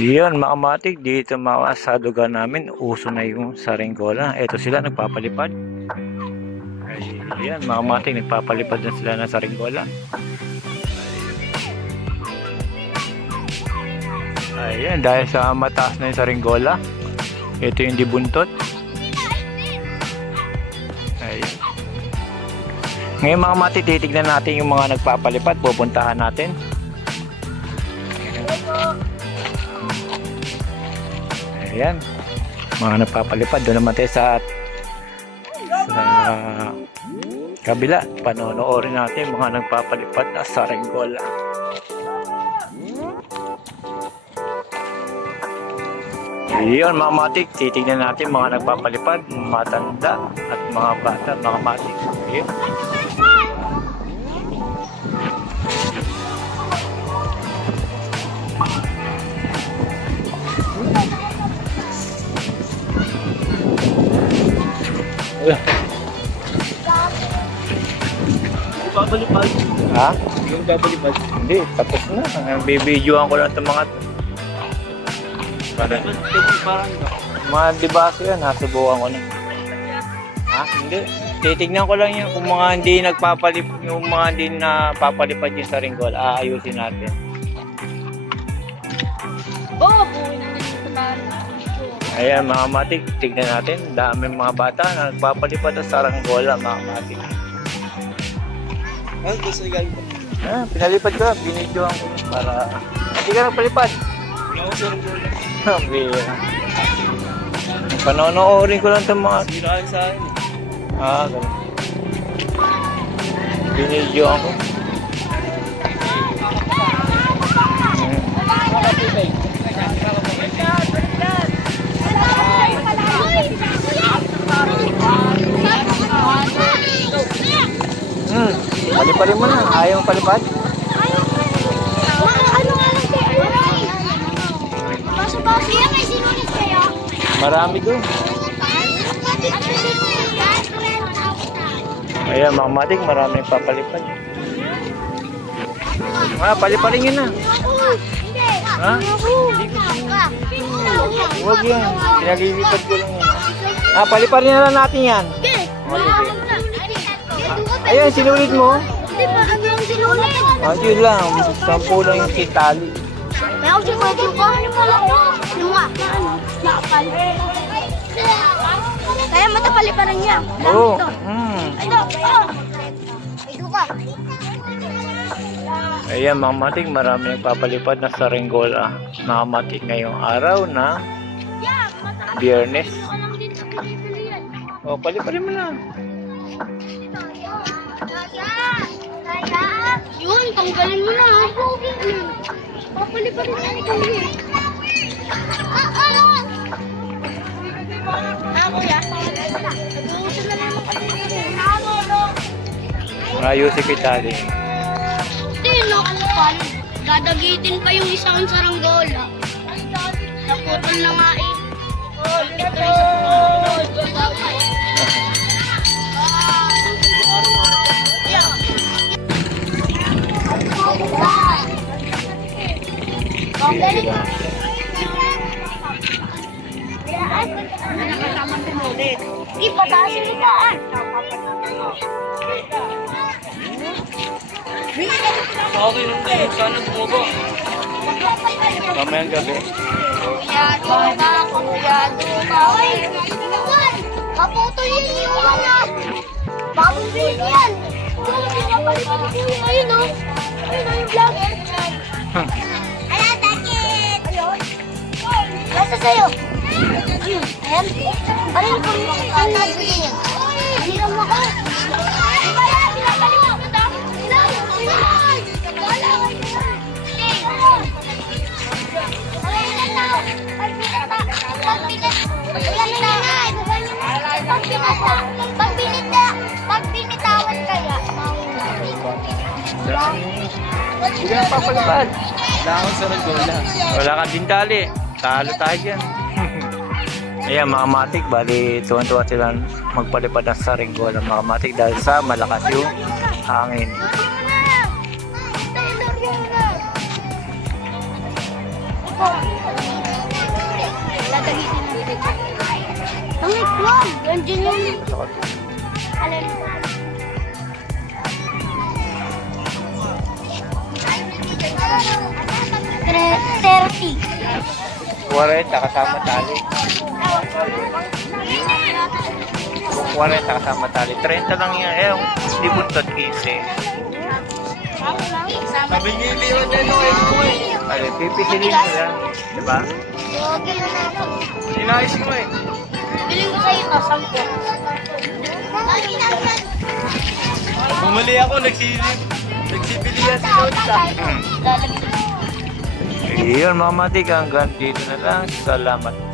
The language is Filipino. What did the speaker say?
Yun, mga matik, dito mga sa lugar namin, uso na yung saringgola. Ito sila, nagpapalipad. Ayan, mga matik, nagpapalipad na sila ng saringgola. Ayan, dahil sa mataas na yung saringgola, ito yung dibuntot. Ayan. Ngayon mga matik, titignan natin yung mga nagpapalipad. Pupuntahan natin. Ayan. Mga nagpapalipad. Doon naman tayo sa sa kabila. Panonoodin natin mga nagpapalipad na saranggola. Yun mga matik, titignan natin mga nagpapalipad, matanda at mga bata, mga matik. Yun. Babalipad. Ha? Yung babalipad. Hindi, tapos na. Bibidyoan ko lang itong mga para, Parang mga dibaso yan, nasubukan ko na. Ha? Hindi. Titignan ko lang yan kung mga hindi nagpapalip, yung mga hindi na papalipad yung sa ringgol, aayusin natin. Ayan mga matik, tignan natin. Dami mga bata na nagpapalipad sa saranggola mga matik. Ano to sa galing? Ah, pinalipad ko, binidyoan ko para hindi ka nagpalipad. Yung ako sa Rongola. Bira. Panonoorin ko lang itong mga Siraan sa akin. Ah, ganun. Binidyo ako. Hmm. Palipad? Kayo? Marami doon. Ayan, mga matik, marami papalipad. Ah, palipalin yun na. Ha? Huwag yan. Pinaglilipad ko lang yan. Ah, palipalin na lang natin yan. Ayan, sinulit mo. Ah, yun lang. Sampu lang yung kitali. May ako sinulit yung ano pala to? Yung nga. Nakapal. Kaya matapali pa rin niya. Oo. Mm. Ito, ito. Ka. Ayan, mga matik, marami nagpapalipad na sa Ringgola. Mga matik ngayong araw na biyernes. O, palipalin mo na. Tanggalin mo na. Papali pa rin yan eh. Ah, ano? Ah, kuya. Nag-uusap na naman kami. Ano, no? Ayusin ko itali. Hindi, nakapal. Dadagitin pa yung isang saranggola. Naputol na nga eh. Oh, ito Ipatasin nito ah. Okay lang tayo. Sana tumubo. Mamayang gabi. Kuya, Duma, Kuya, Duma. Uy, kaputol yun yung yan. Hindi niya palitan kuya, ayun o. Ayun o yung vlog. Nasa sa'yo. Ayun. Ayan. Ano yung nagbigay niya? Hiram mo ka. Kaya, pinapalitan mo daw. Wala kayo. Pag binitawan kaya, Hindi na papalipad. Wala akong sa Rongola. Wala ka din tali. Talo tayo dyan. Ayan mga matik, bali tuwan-tuwa sila magpalipad ng saringgola mga matik dahil sa malakas yung hangin. Ang iklog! Andiyan yung... Alin? Tre- 30. 40 kasama tali. Kung 40 kasama tali. 30 lang yan. Eh, hindi buntot 15. Nabinili yun yan yung ito eh. Ay, pipipiliin mo yan. Diba? Na ako. Sinayos mo eh. Biling ko sa'yo ito, 10. Bumali ako, nagsilip. Nagsibilihan si Lodsa. Hmm. Lalagyan. Iyon mga matik, hanggang dito na lang. Salamat